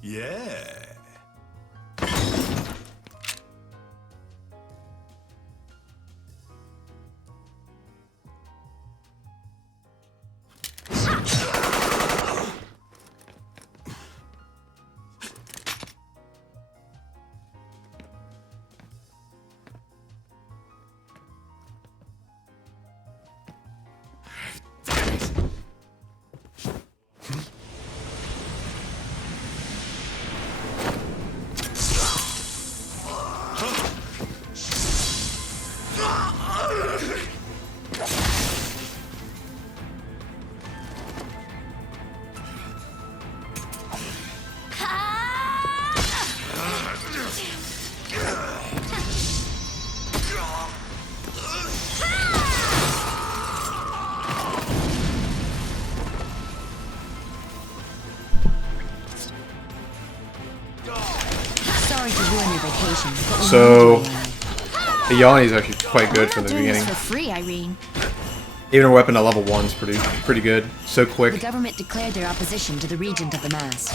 Yeah. Sorry to ruin your vacation. But So, the Yanni is actually quite good from the doing beginning. this for free, Irene. Even a weapon at level 1 is pretty good. So The quick. government declared their opposition to the Regent of the Mass.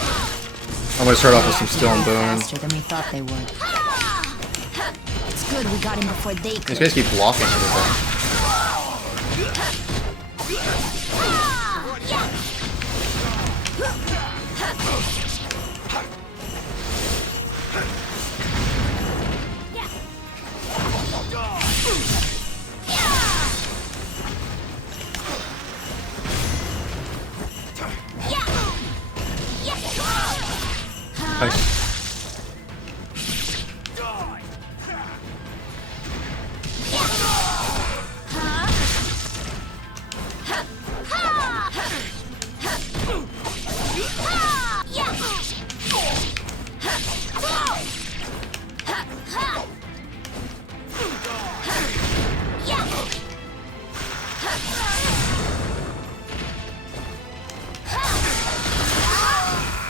I'm gonna start off with They some acted Steel and very Bone. faster than we thought they would. It's good we got him before they These could. guys keep blocking everything. Nice.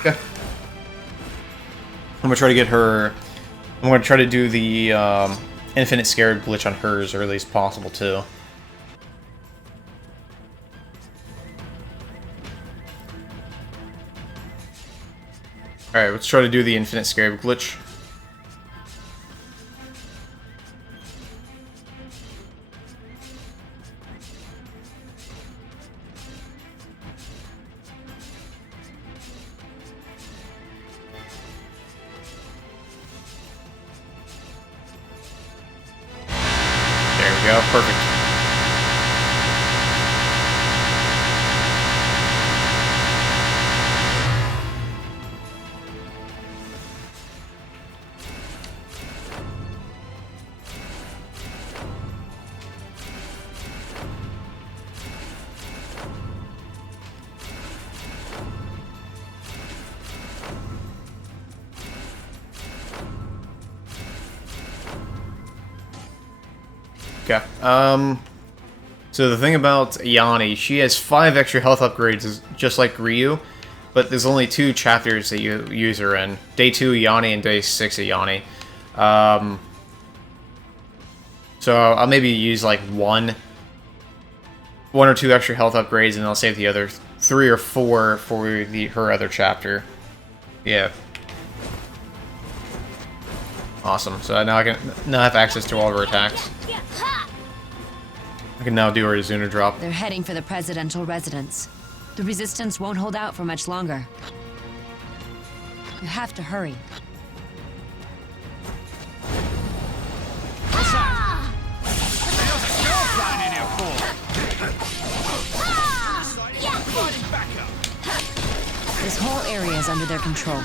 Yeah. I'm gonna try to get her. I'm gonna try to do the infinite scared glitch on her as early as possible too. Alright, let's try to do the infinite scared glitch. There we go, perfect. Okay. So the thing about Yanni, she has 5 extra health upgrades, just like Ryu, but there's only 2 chapters that you use her in. Day 2 Yanni and Day 6 of Yanni. So I'll maybe use like one or 2 extra health upgrades, and I'll save the other 3 or 4 for her other chapter. Yeah. Awesome. So now I can now have access to all of her attacks. I can now do her Izuna drop. They're heading for the presidential residence. The resistance won't hold out for much longer. You have to hurry. This whole area is under their control.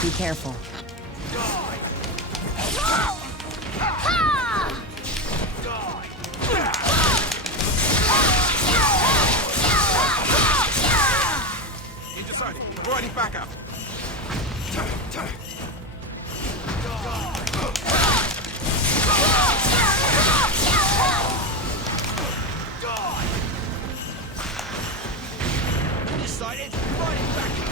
Be careful. Providing backup. Decided. Providing backup.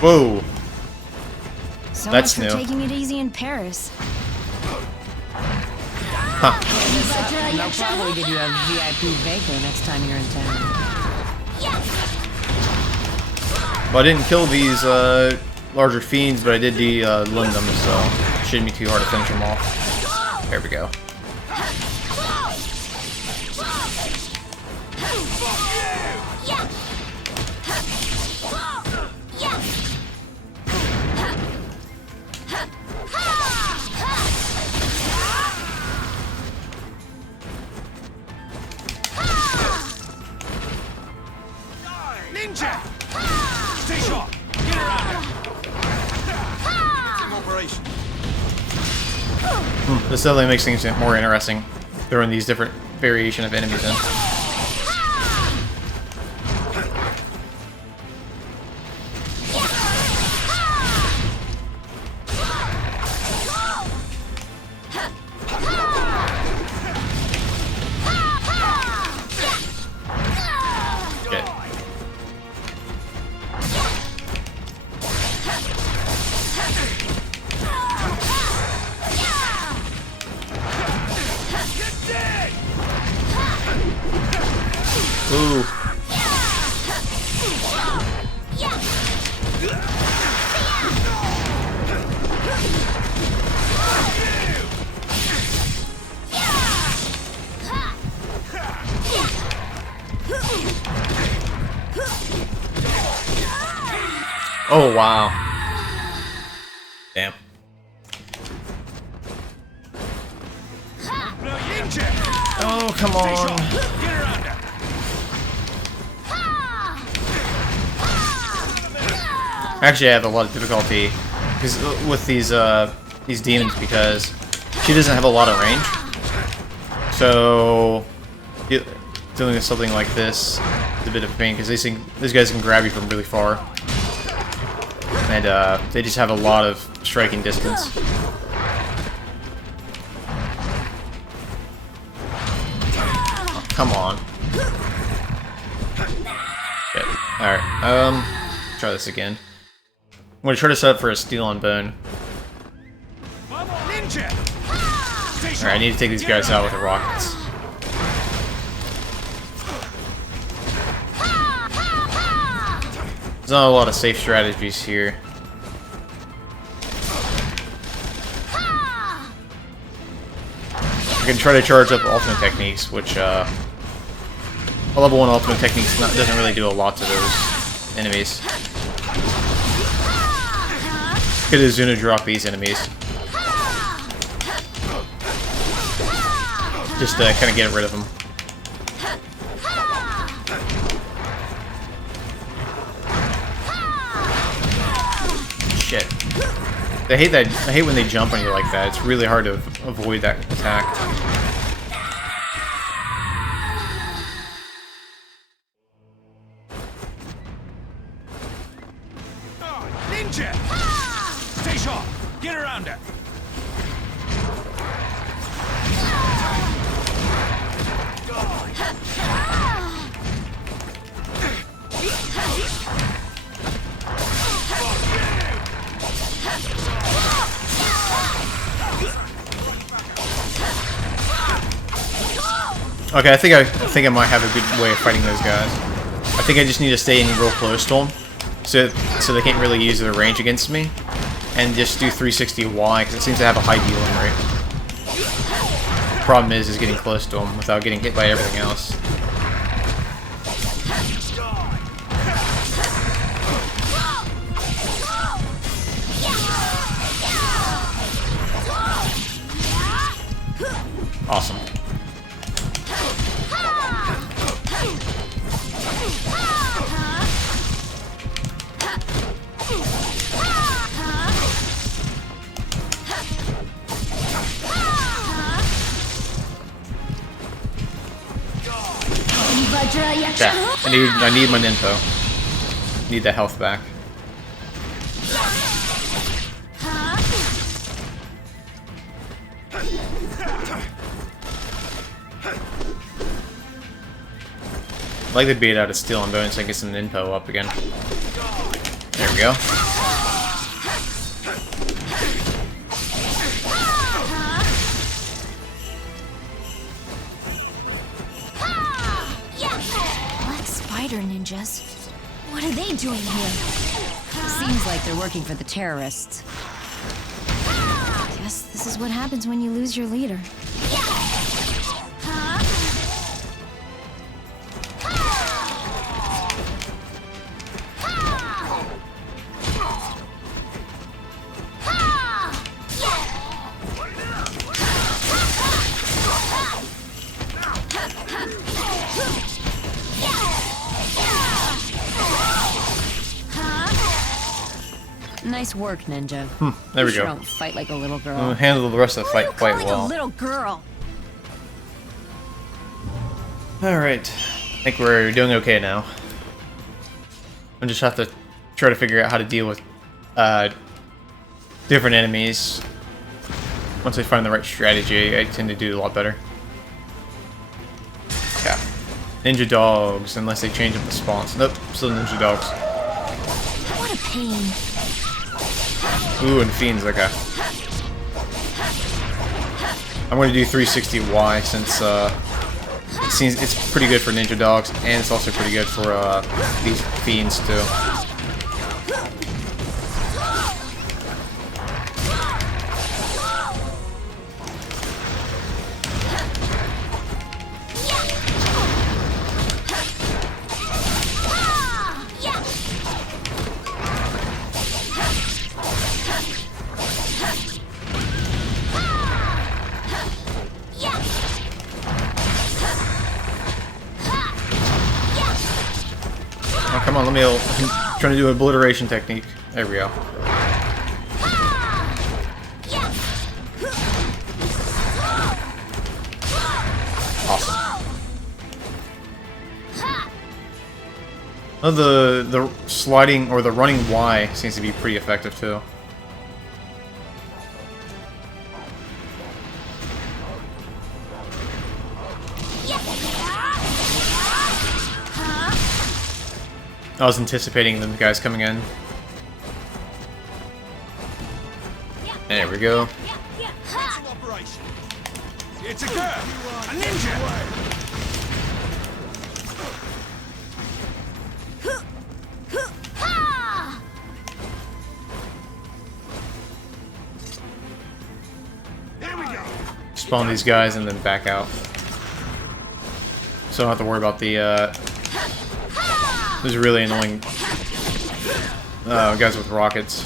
Whoa. So That's much for new. taking it easy in Paris. And they'll probably give you a VIP vacay next time you're in town. Well, I didn't kill these larger fiends, but I did limb them, so it shouldn't be too hard to finish them off. There we go. Ninja! Stay sharp! Get around here! Operation. This definitely makes things more interesting, throwing these different variation of enemies in. Ooh. Oh, wow. Damn. Oh, come on. Actually, I have a lot of difficulty with these demons because she doesn't have a lot of range. So doing something like this is a bit of a pain because these guys can grab you from really far, and they just have a lot of striking distance. Oh, come on. Okay. All right. Try this again. I'm gonna try to set up for a steel on bone. Alright, I need to take these guys out with the rockets. There's not a lot of safe strategies here. I can try to charge up ultimate techniques, which a level 1 ultimate technique doesn't really do a lot to those enemies. Could Azuna drop these enemies. Just to kind of get rid of them. Shit. I hate when they jump on you like that. It's really hard to avoid that attack. Ninja! Stay sharp! Get around it! Okay, I think I might have a good way of fighting those guys. I think I just need to stay in real close to them, so they can't really use their range against me, and just do 360 Y because it seems to have a high dealing rate. Problem is getting close to them without getting hit by everything else. Awesome. Okay, I need my ninpo. Need that health back. I'd like to beat out a steel and bone so I can get some ninpo up again. There we go. other ninjas. What are they doing here? Seems like they're working for the terrorists. Guess this is what happens when you lose your leader. Nice work, Ninja. There we You sure go. don't fight like a little girl. Handle the rest of the Who are you fight quite calling a well. little girl? Alright. I think we're doing okay now. I just have to try to figure out how to deal with different enemies. Once I find the right strategy, I tend to do a lot better. Yeah. Ninja dogs, unless they change up the spawns. Nope, still ninja dogs. What a pain. Ooh, and fiends, okay. I'm going to do 360Y since it seems it's pretty good for ninja dogs, and it's also pretty good for these fiends too. Oh, come on, let me. I'm trying to do an obliteration technique. There we go. Awesome. Oh, the sliding or the running Y seems to be pretty effective too. I was anticipating them guys coming in. There we go. Operation. It's a girl. A ninja. There we go. Spawn these guys and then back out. So I don't have to worry about the those really annoying guys with rockets.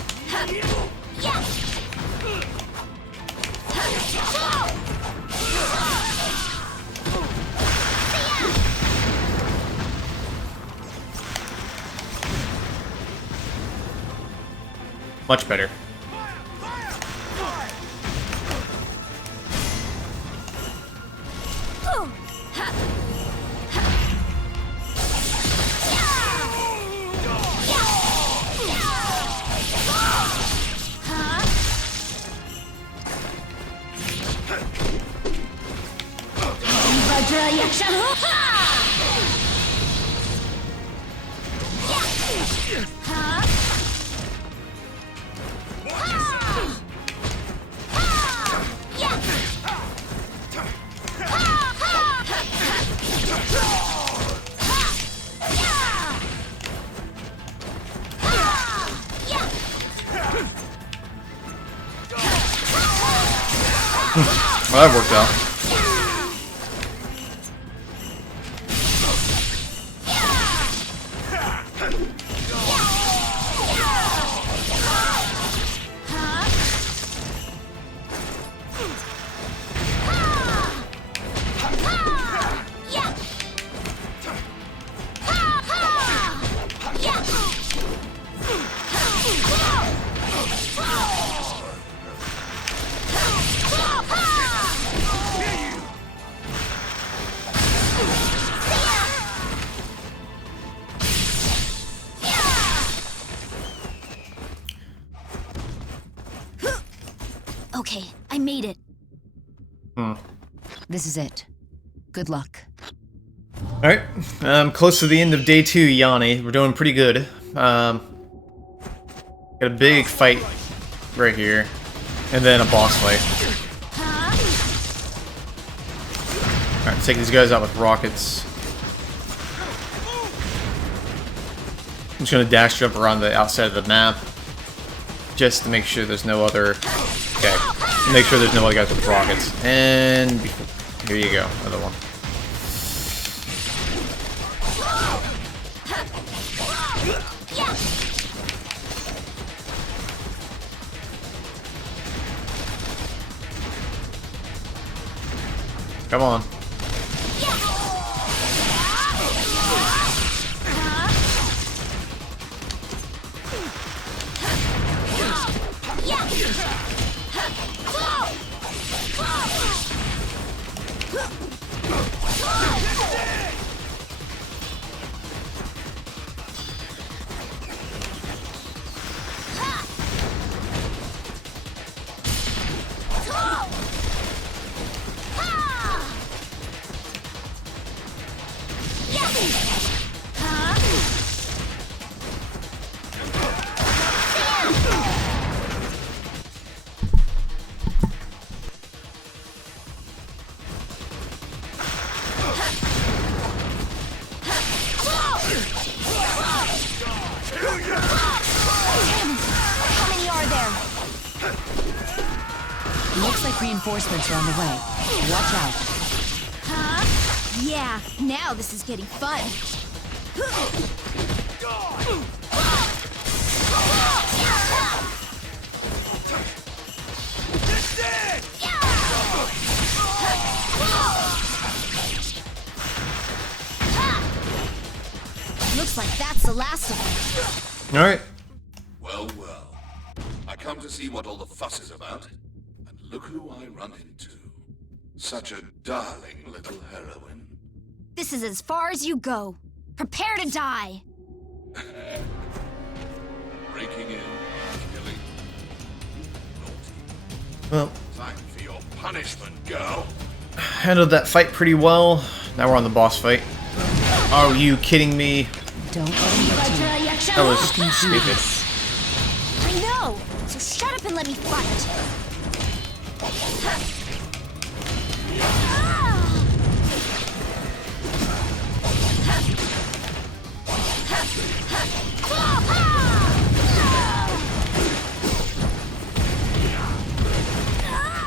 Much better. Well, that worked out. Okay, I made it. This is it. Good luck. Alright, close to the end of day 2, Yanni. We're doing pretty good. Got a big fight right here, and then a boss fight. Alright, take these guys out with rockets. just gonna dash jump around the outside of the map, just to make sure there's no other. Okay, make sure there's no other guys with rockets. And here you go, another one. Come on. Looks like reinforcements are on the way. Watch out. Huh? Yeah, now this is getting fun. Looks like that's the last of them. Alright. Well, well. I come to see what all the fuss is about. And look who I run into. Such a darling little heroine. This is as far as you go. Prepare to die. Breaking in, killing. Naughty. Well, Time for your punishment, girl. handled that fight pretty well. Now we're on the boss fight. Are you kidding me? Don't let him get you. That was stupid. I know! So shut up and let me fight!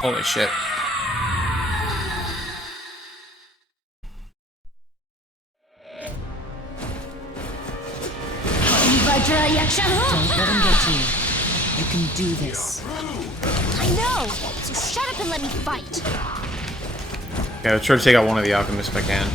Holy shit. Don't let him get you. You can do this. I know! So shut up and let me fight! Okay, I'll try to take out one of the Alchemists if I can.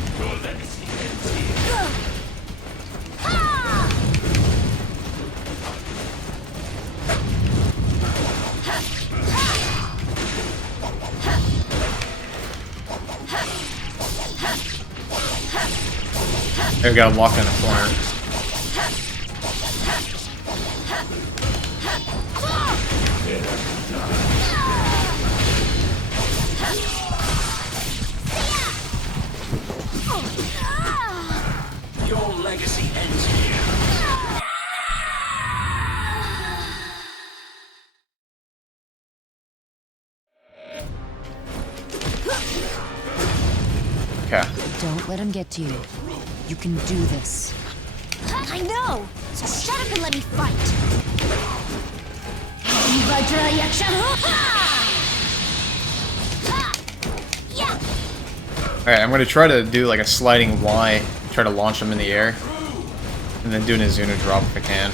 There we go, I'm locked in the corner. Your legacy ends here. Okay. Don't let him get to you. You can do this. I know! So shut up and let me fight! Alright, I'm gonna try to do like a sliding Y, try to launch them in the air, and then do an Azuna drop if I can.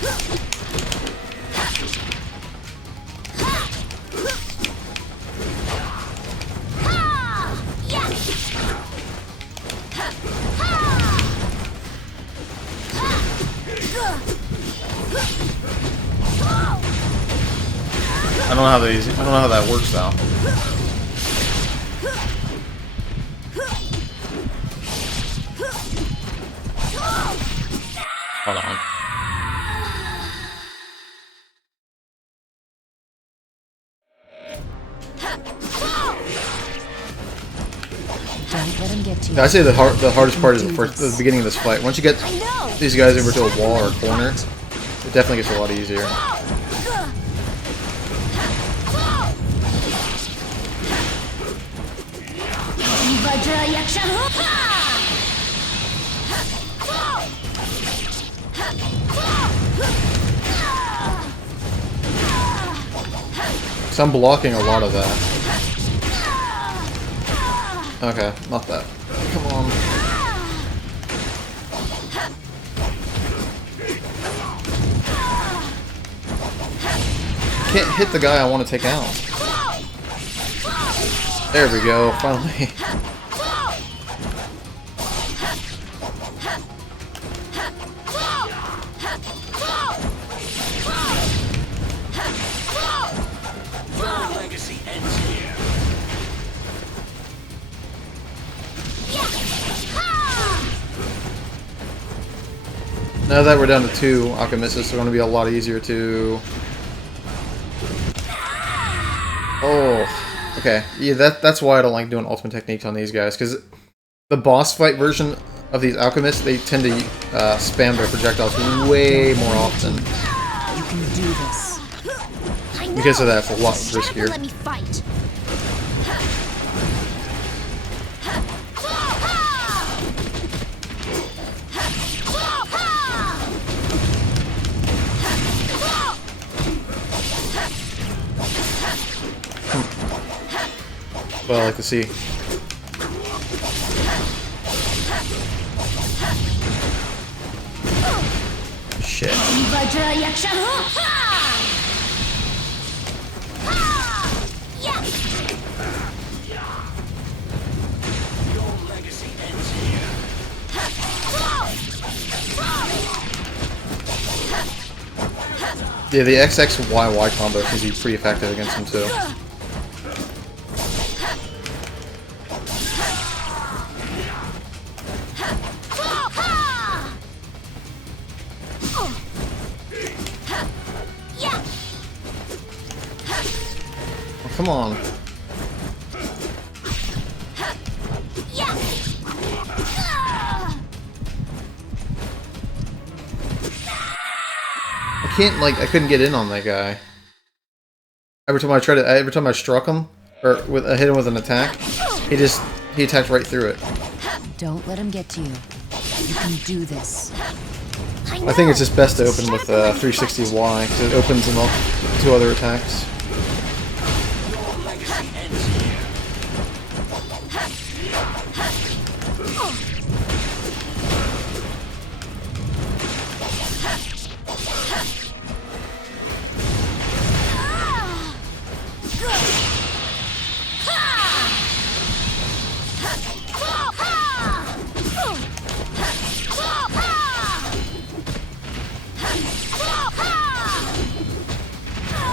I don't know how that works though. Hold on. Don't let him get to you. I say the hardest part is the beginning of this fight. Once you get these guys over to a wall or a corner, it definitely gets a lot easier. So I'm blocking a lot of that. Okay, not that. Come on. Can't hit the guy I want to take out. There we go, finally. Your legacy ends here. Now that we're down to 2 Alchemists, it's going to be a lot easier to... Oh, okay. Yeah, that's why I don't like doing ultimate techniques on these guys, because the boss fight version of these Alchemists, they tend to spam their projectiles way more often. You can do this. Because of that, it's a lot riskier. Let me fight. Well, I like to see. Shit. Vajra Yaksha. Your legacy ends here. Yeah, the XXYY combo seems to be pretty effective against him too. Oh, come on. I couldn't get in on that guy. Every time I struck him, or I hit him with an attack, he attacked right through it. Don't let him get to you. You can do this. I think it's just best to open with 360Y, because it opens him up to other attacks. Your legacy ends here.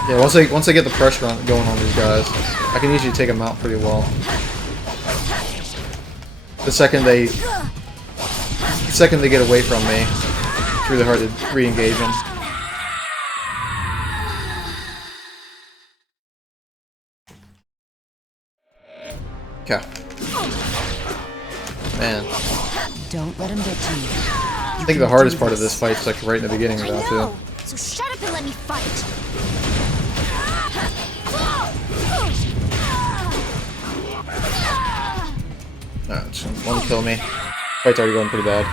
Yeah, once I get the pressure going on these guys, I can usually take them out pretty well. The second they get away from me, it's really hard to re-engage them. Okay. Man. Don't let him get to you. I think the hardest part of this fight is like right in the beginning of that too. So shut up and let me fight. Alright, just one kill me. Fight's already going pretty bad.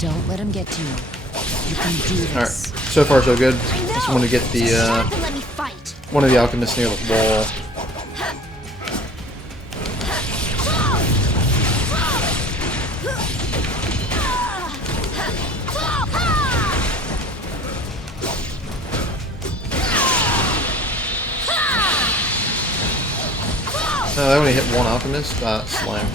Don't let him get to you. You can do this. Alright, so far so good. Just want to get the Shut up and let me fight. one of the alchemists near the wall. No, I only hit one alchemist. That's lame.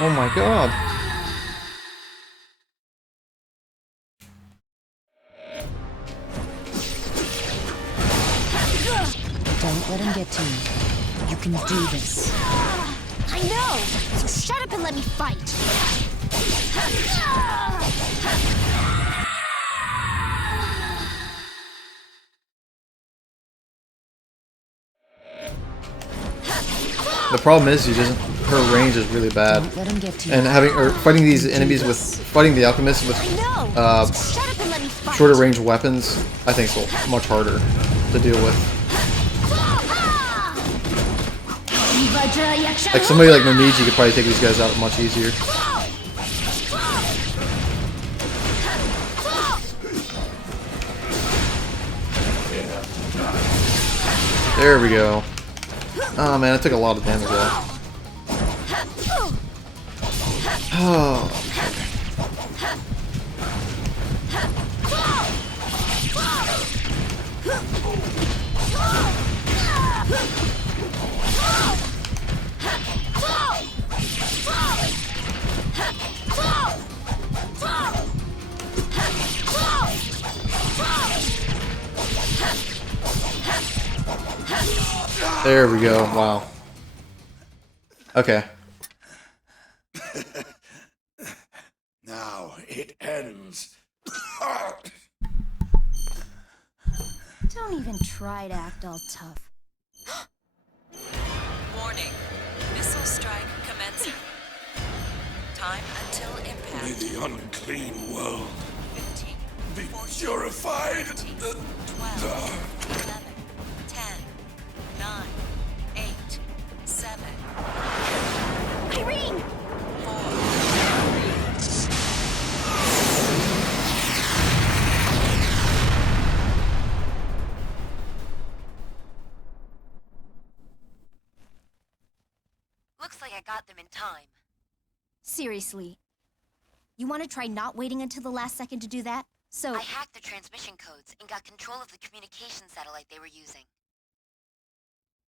Oh my god. Don't let him get to you. You can do this. I know. So shut up and let me fight. The problem is, her range is really bad. Don't let him get to you. And fighting these enemies fighting the Alchemist with No! Shut up and let me fight! shorter range weapons, I think is much harder to deal with. Like somebody like Momiji could probably take these guys out much easier. There we go. Oh man, I took a lot of damage there. Oh. There we go. Wow. Okay. Now it ends. Don't even try to act all tough. Warning. Missile strike commencing. Time until May impact. the unclean world 15, be 14, purified. 13, 12, 11, 10, 9, 8, 7, Irene! 4, 3. Looks like I got them in time. Seriously. You want to try not waiting until the last second to do that? So, I hacked the transmission codes and got control of the communication satellite they were using.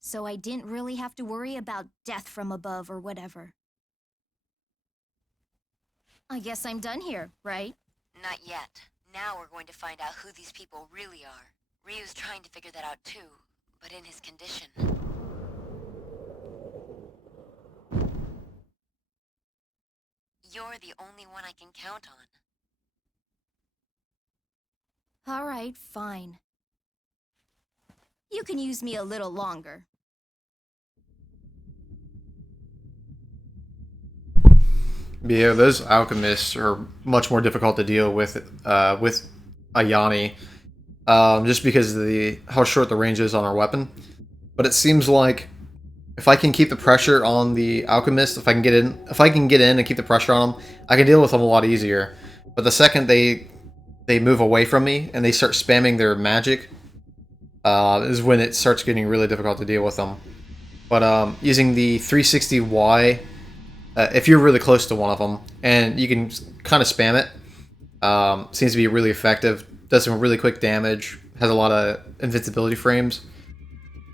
so I didn't really have to worry about death from above or whatever. I guess I'm done here, right? Not yet. Now we're going to find out who these people really are. Ryu's trying to figure that out too, but in his condition. You're the only one I can count on. All right, fine. You can use me a little longer. Yeah, those alchemists are much more difficult to deal with Ayani, just because of how short the range is on our weapon. But it seems like if I can keep the pressure on the alchemist, if I can get in and keep the pressure on them, I can deal with them a lot easier. But the second they move away from me and they start spamming their magic, is when it starts getting really difficult to deal with them. But using the 360Y. If you're really close to one of them, and you can kind of spam it, seems to be really effective. Does some really quick damage. Has a lot of invincibility frames.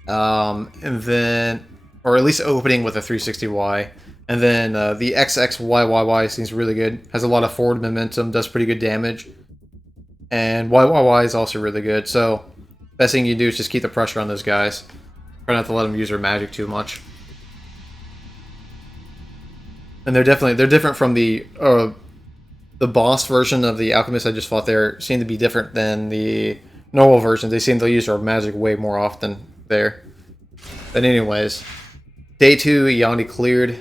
And then, or at least opening with a 360Y. And then the XXYYY seems really good. Has a lot of forward momentum. Does pretty good damage. And YYY is also really good. So, best thing you do is just keep the pressure on those guys. Try not to let them use their magic too much. And they're different from the boss version of the Alchemist I just fought there. Seem to be different than the normal version. They seem to use their magic way more often there. But anyways, day 2, Yanni cleared.